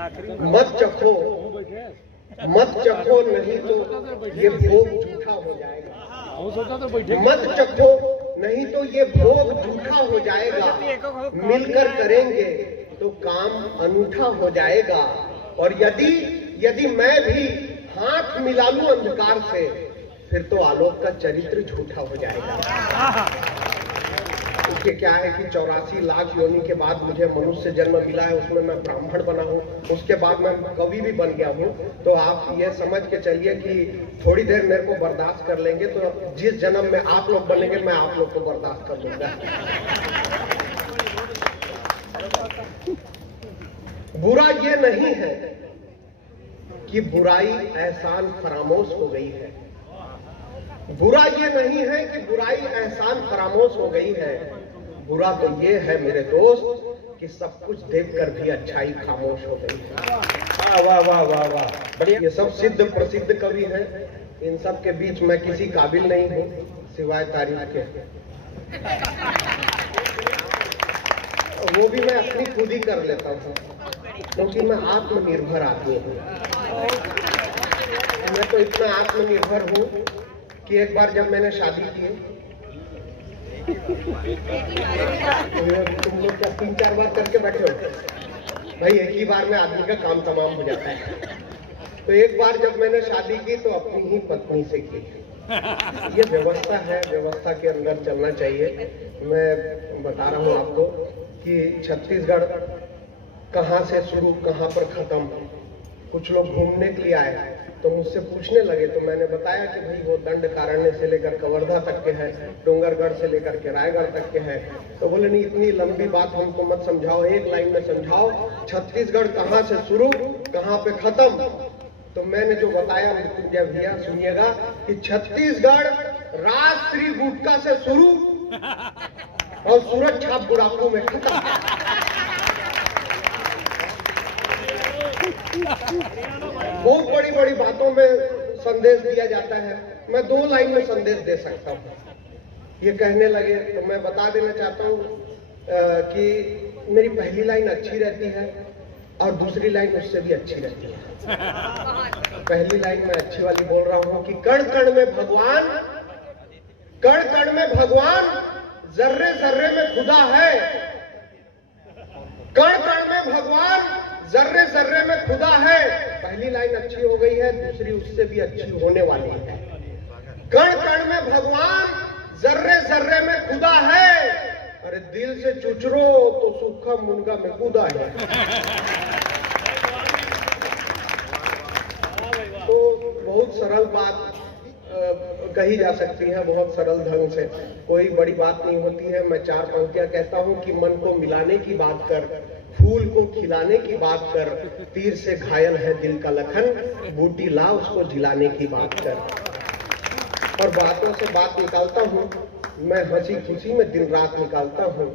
मत चखो, मत चखो नहीं तो ये भोग झूठा हो जाएगा। मत चखो नहीं तो ये भोग झूठा हो जाएगा। मिलकर करेंगे तो काम अनूठा हो जाएगा। और यदि मैं भी हाथ मिला लूं अंधकार से, फिर तो आलोक का चरित्र झूठा हो जाएगा। उसके क्या है कि 84 लाख योनि के बाद मुझे मनुष्य जन्म मिला है, उसमें मैं ब्राह्मण बना हूँ, उसके बाद मैं कवि भी बन गया हूँ। तो आप ये समझ के चलिए कि थोड़ी देर मेरे को बर्दाश्त कर लेंगे, तो जिस जन्म में आप लोग बनेंगे मैं आप लोग को बर्दाश्त कर लूंगा। बुरा ये नहीं है कि बुराई एहसान फरामोश हो गई है। बुरा ये नहीं है कि बुराई एहसान फरामोश हो गई है। बुरा तो ये है मेरे दोस्त कि सब कुछ देखकर भी अच्छाई खामोश हो गई है। वाह वाह वाह वाह, बढ़िया। ये सब सिद्ध प्रसिद्ध कवि हैं, इन सब के बीच मैं किसी काबिल नहीं हूँ सिवाय तारीफ के। वो भी मैं अपनी खुद ही कर लेता हूँ, क्योंकि मैं आत्मनिर्भर आदमी हूँ। मैं तो इतना आत्मनिर्भर हूँ कि एक बार जब मैंने शादी की, तुम लोग क्या 3-4 बार करके बैठे हो भाई? एक ही बार में आदमी का काम तमाम हो जाता है। तो एक बार जब मैंने शादी की तो अपनी ही पत्नी से की। ये व्यवस्था है, व्यवस्था के अंदर चलना चाहिए। मैं बता रहा हूँ आपको कि छत्तीसगढ़ कहाँ से शुरू कहाँ पर खत्म। कुछ लोग घूमने के लिए आए तो मुझसे पूछने लगे, तो मैंने बताया कि भाई वो दंडकारण्य से लेकर कवर्धा तक के हैं, डोंगरगढ़ से लेकर के रायगढ़ तक के हैं। तो बोले नहीं, इतनी लंबी बात हमको मत समझाओ, एक लाइन में समझाओ छत्तीसगढ़ कहाँ से शुरू कहाँ पे खत्म। तो मैंने जो बताया मृत्युंजय भैया सुनिएगा कि छत्तीसगढ़ राजश्री गुटका से शुरू और सूरज छाप बुढ़ापू में खत्म। बहुत बड़ी बड़ी बातों में संदेश दिया जाता है, मैं 2 लाइन में संदेश दे सकता हूँ। ये कहने लगे तो मैं बता देना चाहता हूँ कि मेरी पहली लाइन अच्छी रहती है और दूसरी लाइन उससे भी अच्छी रहती है। पहली लाइन में अच्छी वाली बोल रहा हूँ कि कण कण में भगवान, कण कण में भगवान, जर्रे जर्रे में खुदा है। कण कण में भगवान, जर्रे जर्रे में खुदा है। पहली लाइन अच्छी हो गई है, दूसरी उससे भी अच्छी होने वाली है। कण कण में भगवान, जर्रे जर्रे में खुदा है। अरे दिल से चुचरो तो सूखा मुनगा में कूदा है। तो बहुत सरल बात कही जा सकती है, बहुत सरल ढंग से, कोई बड़ी बात नहीं होती है। मैं 4 पंक्तियां कहता हूं कि मन को मिलाने की बात कर, फूल को खिलाने की बात कर, तीर से घायल है दिल का लखन, बूटी ला उसको जिलाने की बात कर। और बातों से बात निकालता हूँ, मैं हंसी खुशी में दिन रात निकालता हूँ।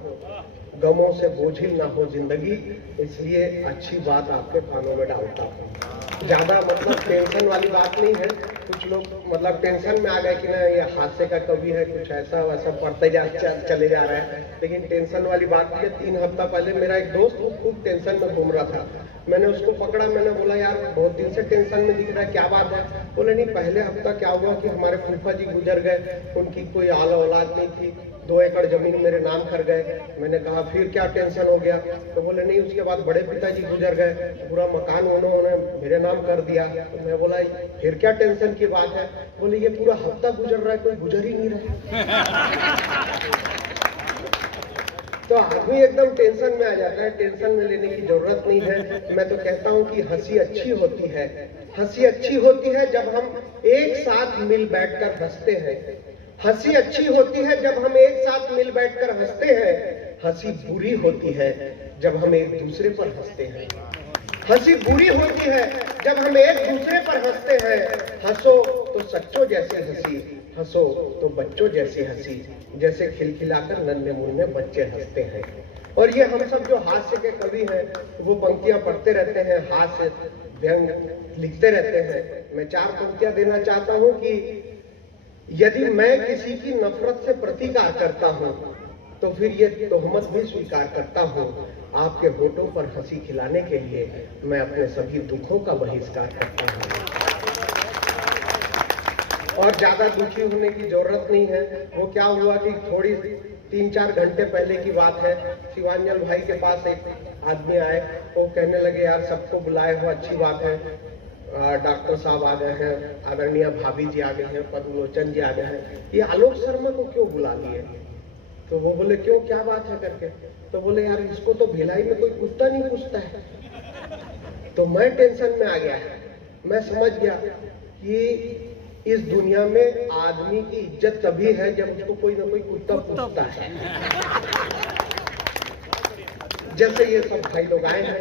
गमों से बोझिल ना हो जिंदगी, इसलिए अच्छी बात आपके कानों में डालता हूँ। ज्यादा मतलब टेंशन वाली बात नहीं है। कुछ लोग मतलब टेंशन में आ गए कि ना ये हास्य का कवि है, कुछ ऐसा वैसा पढ़ते चले जा रहा है, लेकिन टेंशन वाली बात नहीं है। 3 हफ्ता पहले मेरा एक दोस्त खूब टेंशन में घूम रहा था, मैंने उसको पकड़ा, मैंने बोला यार बहुत दिन से टेंशन में दिख रहा है, क्या बात है? बोले नहीं, पहले हफ्ता क्या हुआ कि हमारे फूफा जी गुजर गए, उनकी कोई औलाद नहीं थी, 2 एकड़ जमीन मेरे नाम कर गए। मैंने कहा फिर क्या टेंशन हो गया? तो बोले नहीं, उसके बाद बड़े पिताजी गुजर गए, पूरा मकान उन्होंने मेरे नाम कर दिया। तो मैं बोला फिर क्या टेंशन की बात है? बोले ये पूरा हफ्ता गुजर रहा है, कोई गुजर ही नहीं रहा। तो आदमी एकदम टेंशन में आ जाता है। टेंशन में लेने की जरूरत नहीं है। मैं तो कहता हूँ कि हंसी अच्छी होती है, हंसी अच्छी होती है जब हम एक साथ मिल बैठकर हंसते हैं। हंसी अच्छी होती है जब हम एक साथ मिल बैठकर हंसते हैं। हंसी बुरी होती है जब हम एक दूसरे पर हंसते हैं। हंसी बुरी होती है जब हम एक दूसरे पर हंसते हैं। हंसो तो सच्चों जैसी हंसी, हंसो तो बच्चों जैसी हंसी, जैसे खिलखिलाकर नन्हे मुन्ने बच्चे हंसते हैं। और ये हम सब जो हास्य के कवि हैं वो पंक्तियां पढ़ते रहते हैं, हास्य व्यंग लिखते रहते हैं। मैं 4 पंक्तियां देना चाहता हूं कि यदि मैं किसी की नफरत से प्रतिकार करता हूं तो फिर ये तोहमत भी स्वीकार करता हूं। आपके होठों पर हंसी खिलाने के लिए मैं अपने सभी दुखों का बहिष्कार करता हूँ। और ज्यादा दुखी होने की जरूरत नहीं है। वो क्या हुआ कि थोड़ी 3-4 घंटे पहले की बात है, शिवांजल भाई के पास एक आदमी आए, वो कहने लगे यार सबको बुलाए हो, अच्छी बात है, डॉक्टर साहब आ गए हैं, आदरणीय भाभी जी आ गए हैं, पद्मलोचन जी आ गए हैं, ये आलोक शर्मा को क्यों बुला लिए? तो वो बोले क्यों, क्या बात है करके? तो बोले यार इसको तो भिलाई में कोई कुत्ता नहीं पूछता है। तो मैं टेंशन में आ गया, मैं समझ गया कि इस दुनिया में आदमी की इज्जत तभी है जब उसको कोई ना कोई कुत्ता पूछता है। जैसे ये सब भाई लोग आए हैं,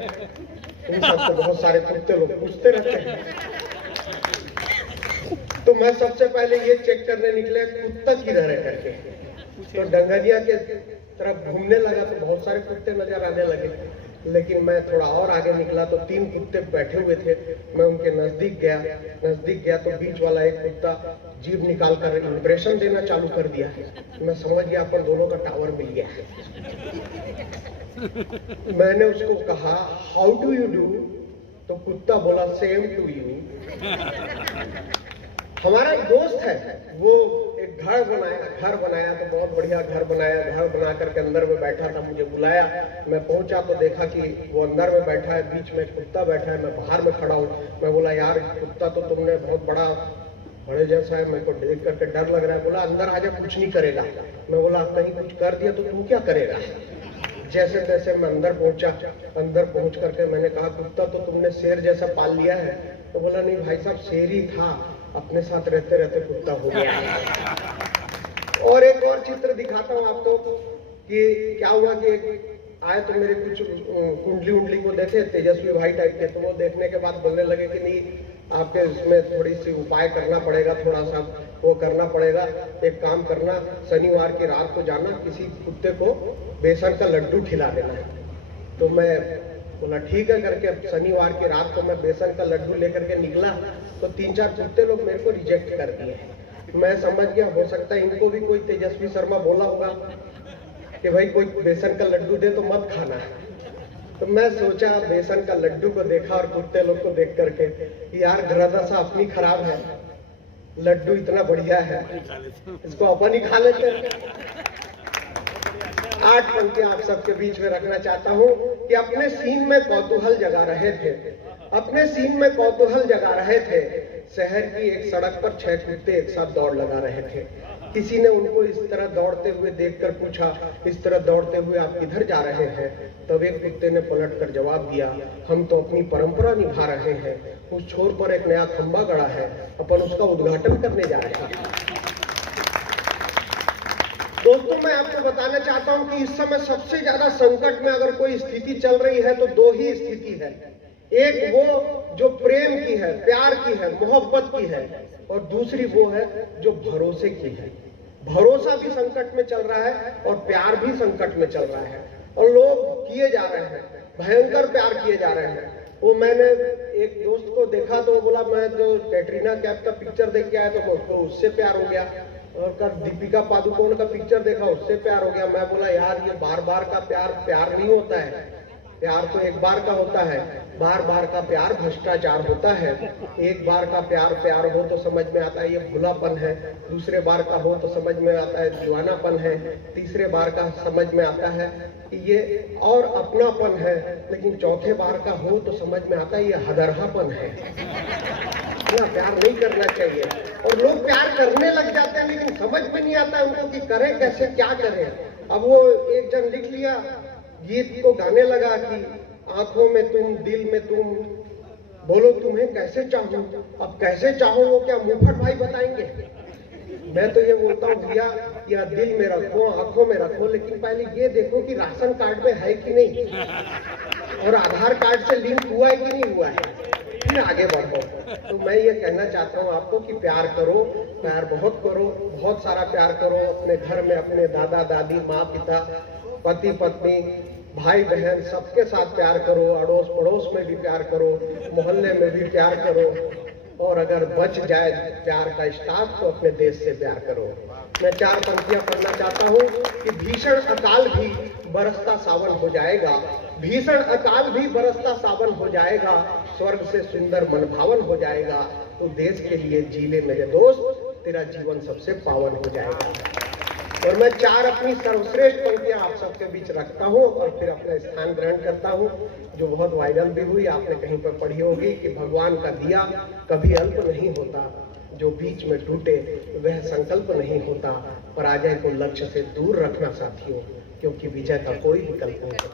इन सबसे बहुत सारे कुत्ते लोग पूछते रहते हैं। तो मैं सबसे पहले ये चेक करने निकले कुत्ता किधर है करके। तो डंगरिया के तरफ घूमने लगा तो बहुत सारे कुत्ते नजर आने लगे, लेकिन मैं थोड़ा और आगे निकला तो 3 कुत्ते बैठे हुए थे। मैं उनके नजदीक गया तो बीच वाला एक कुत्ता जीभ निकाल कर इंप्रेशन देना चालू कर दिया। मैं समझ गया अपन दोनों का टावर मिल गया। मैंने उसको कहा हाउ डू यू डू, तो कुत्ता बोला सेम टू यू। हमारा एक दोस्त है, वो एक घर बनाया तो बहुत बढ़िया घर बनाया। घर बना करके अंदर में बैठा था, मुझे बुलाया। मैं पहुंचा तो देखा कि वो अंदर में बैठा है, बीच में कुत्ता बैठा है, मैं बाहर में खड़ा हूँ। मैं बोला यार कुत्ता तो तुमने बहुत बड़े जैसा है, मेरे को देख करके डर लग रहा है। बोला अंदर आजा, कुछ नहीं करेगा। मैं बोला कहीं कुछ कर दिया तो तू क्या करेगा? जैसे तैसे मैं अंदर पहुंचा। अंदर पहुंच करके मैंने कहा कुत्ता तो तुमने शेर जैसा पाल लिया है? तो बोला नहीं भाई साहब, शेर ही था, अपने साथ रहते रहते कुत्ता हो गया। और एक और चित्र दिखाता हूँ आपको कि क्या हुआ कि आए तो मेरे कुछ कुंडली उंडली को देखे, तेजस्वी भाई टाइप के, तो वो देखने के बाद बोलने लगे कि नहीं आपके इसमें थोड़ी सी उपाय करना पड़ेगा, थोड़ा सा वो करना पड़ेगा। एक काम करना, शनिवार की रात को जाना, किसी कुत्ते को बेसन का लड्डू खिला देना। तो मैं बोला ठीक है करके शनिवार की रात को मैं बेसन का लड्डू लेकर के निकला तो 3-4 कुत्ते लोग मेरे को रिजेक्ट कर दिए। मैं समझ गया हो सकता है इनको भी कोई तेजस्वी शर्मा बोला होगा कि भाई कोई बेसन का लड्डू दे तो मत खाना। तो मैं सोचा, बेसन का लड्डू को देखा और कुत्ते लोग को देख करके यार दशा अपनी खराब है, लड्डू इतना बढ़िया है, इसको अपन ही खा लेते हैं। 8 पंक्तियां आप सबके बीच में रखना चाहता हूं कि अपने सीन में कौतूहल जगा रहे थे, अपने सीन में कौतूहल जगा रहे थे। शहर की एक सड़क पर 6 कुत्ते एक साथ दौड़ लगा रहे थे। किसी ने उनको इस तरह दौड़ते हुए देखकर पूछा, इस तरह दौड़ते हुए आप किधर जा रहे हैं? तब एक कुत्ते ने पलटकर जवाब दिया, हम तो अपनी परंपरा निभा रहे हैं। उस छोर पर एक नया खंबा गड़ा है, अपन उसका उद्घाटन करने जा रहे हैं। दोस्तों मैं आपको बताना चाहता हूं कि इस समय सबसे ज्यादा संकट में अगर कोई स्थिति चल रही है तो 2 ही स्थिति है। एक वो जो प्रेम की है, प्यार की है, मोहब्बत की है, और दूसरी वो है जो भरोसे की है। भरोसा भी संकट में चल रहा है और प्यार भी संकट में चल रहा है, और लोग किए जा रहे हैं, भयंकर प्यार किए जा रहे हैं। वो मैंने एक दोस्त को देखा तो वो बोला मैं तो कैटरीना कैफ का पिक्चर देख के आया तो मुझको उससे प्यार हो गया, और कल दीपिका पादुकोण का पिक्चर देखा उससे प्यार हो गया। मैं बोला यार ये बार बार का प्यार नहीं होता है, प्यार तो एक बार का होता है, बार बार का प्यार भ्रष्टाचार होता है। एक बार का प्यार हो तो समझ में आता है ये भुलापन है, दूसरे बार का हो तो समझ में आता है दीवानापन है, तीसरे बार का समझ में आता है कि ये और अपनापन है, लेकिन चौथे बार का हो तो समझ में आता है ये हदरहापन है। इतना प्यार नहीं करना चाहिए, और लोग प्यार करने लग जाते हैं लेकिन समझ में नहीं आता उनको कि करें कैसे, क्या करें। अब वो एक जन लिख लिया, गीत को गाने लगा कि आंखों में तुम, दिल में तुम, बोलो तुम्हें कैसे चाहूं। अब कैसे चाहो वो क्या मुफट भाई बताएंगे? मैं तो ये बोलता हूँ भैया या दिल में रखो, आंखों में रखो, लेकिन पहले ये देखो कि राशन कार्ड में है कि नहीं, और आधार कार्ड से लिंक हुआ है कि नहीं हुआ है, फिर आगे बढ़ो। तो मैं ये कहना चाहता हूँ आपको कि प्यार करो, प्यार बहुत करो, बहुत सारा प्यार करो। अपने घर में अपने दादा दादी, माँ पिता, पति पत्नी, भाई बहन सबके साथ प्यार करो, अड़ोस पड़ोस में भी प्यार करो, मोहल्ले में भी प्यार करो, और अगर बच जाए प्यार का स्टाफ तो अपने देश से प्यार करो। मैं 4 पंक्तियां पढ़ना चाहता हूँ कि भीषण अकाल भी बरसता सावन हो जाएगा, भीषण अकाल भी बरसता सावन हो जाएगा, स्वर्ग से सुंदर मनभावन हो जाएगा, तो देश के लिए जी ले मेरे दोस्त, तेरा जीवन सबसे पावन हो जाएगा। और मैं 4 अपनी सर्वश्रेष्ठ पंक्तियां आप सबके बीच रखता हूं और फिर अपना स्थान ग्रहण करता हूं, जो बहुत वायरल भी हुई, आपने कहीं पर पढ़ी होगी कि भगवान का दिया कभी अल्प नहीं होता, जो बीच में टूटे वह संकल्प नहीं होता, पराजय को लक्ष्य से दूर रखना साथियों, क्योंकि विजय का कोई विकल्प नहीं।